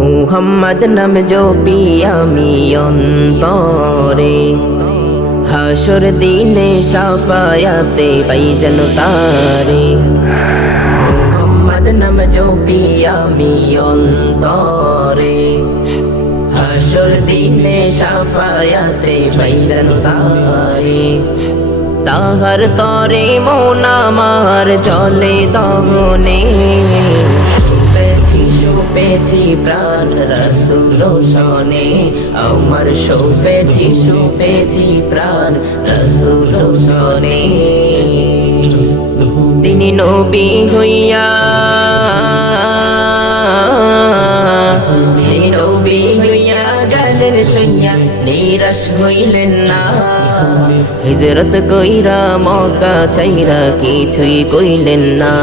মুহাম্মদ নাম জপি আমি অন্তরে, হাসর দিনে শাফায়াতে পাই যেন তারে। মুহাম্মদ নাম জপি আমি অন্তরে, হাসর দিনে শাফায়াতে পাই যেন তারে। তাহার তরে মন আমার চলে দহনে, শুপেছি প্রাণ রাসূল শনে, আমার শুপেছি প্রাণ রাসূল শনে। তিনি নবী হইয়া গেলেন সইয়া, নিরাশ হইলেন না। হিজরত কইরা মক্কা ছাইরা কিছুই কইলেন না,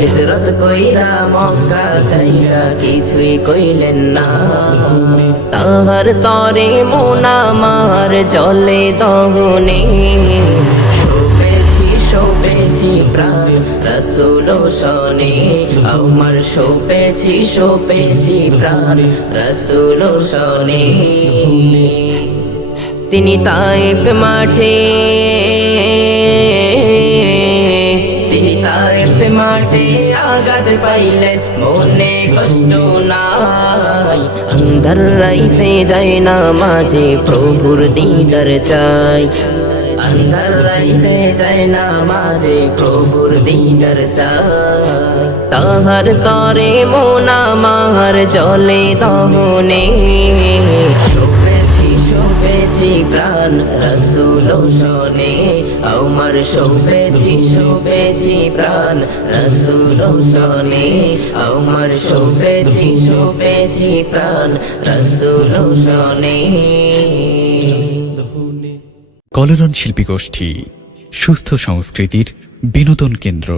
হিজরত কইরা মক্কা ছাইরা কিছুই কইলেন না। তাহার তরে মন আমার চলে দহনে, শুপেছি প্রাণ রাসূল শনে, আমার শুপেছি প্রাণ রাসূল শনে। তিনি তায়েফ মাঠে, তিনি তায়েফ মাঠে আঘাত পাইলেন, মনে কষ্ট নাই। আন্ধার রাইতে যায় না মাঝে প্রভুর দিদার চাই, আন্ধার রাইতে যায় না মাঝে প্রভুর দিদার চাই। তাহার তরে মন আমার চলে দহনে, শুপেছি প্রাণ রাসূল শনে, আমার শুপেছি প্রাণ রাসূল শনে, আমার শুপেছি প্রাণ রাসূল শনে। কলোরন শিল্পী গোষ্ঠী, সুস্থ সংস্কৃতির বিনোদন কেন্দ্র।